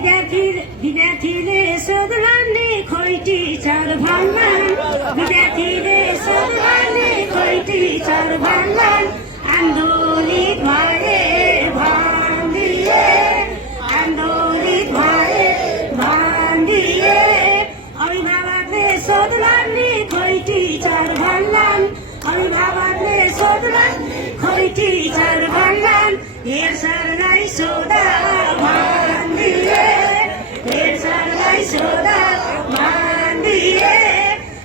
विद्यार्थीले सोध्लान् खोइ टिचर भन्लान् विद्यार्थीले सोध्लान् खोइ टिचर भन्लान् आन्दोलित भए भन्दिए आन्दोलित भए भन्दिए अभिभावकले सोध्लान् खोइ टिचर भन्लान् अभिभावकले सोध्लान् खोइ टिचर भन्लान् हेर सरलाई सोधा भन्दिए हेर सरलाई सोधा भन्दिए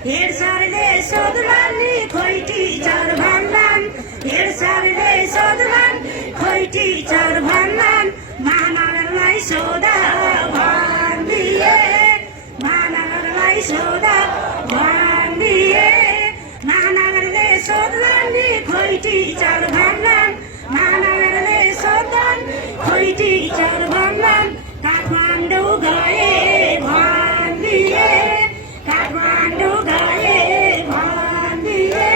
हेर सरले सोध्लान् खोइ टिचर भन्लान् हेर सरले सोध्लान् खोइ टिचर भन्लान् महानगरलाई सोधा भन्दिए महानगरलाई सोधा भन्दिए महानगरले सोध्लान् खोइ टिचर भन्लान् महानगरले सोध्लान् खोइ टिचर भन्लान् काठमाडौँ गए भन्दिए काठमाडौँ गए भन्दिए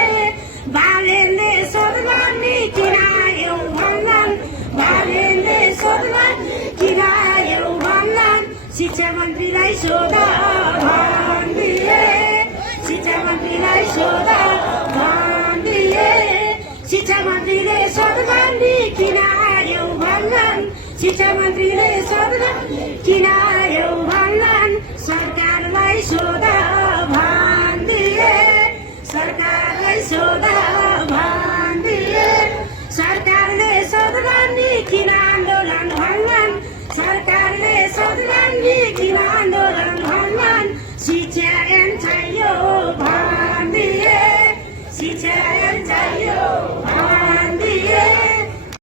बालेनले सोध्लान् किन आयौ भन्लान् बालेनले सोध्लान् किन आयौ भन्लान् शिक्षा मन्त्रीलाई सोधा भन्दिए शिक्षा मन्त्रीलाई सोधा भन्दिए शिक्षा मन्त्रीले सोध्लान् किन आयौ भन्लान् शिक्षा मन्त्रीले सोध्लान् किन आयौ भन्लान् सरकारलाई सोधा भन्दिए सरकारलाई सोधा भन्दिए सरकारले सोध्लान् किन आन्दोलन भन्लान् सरकारले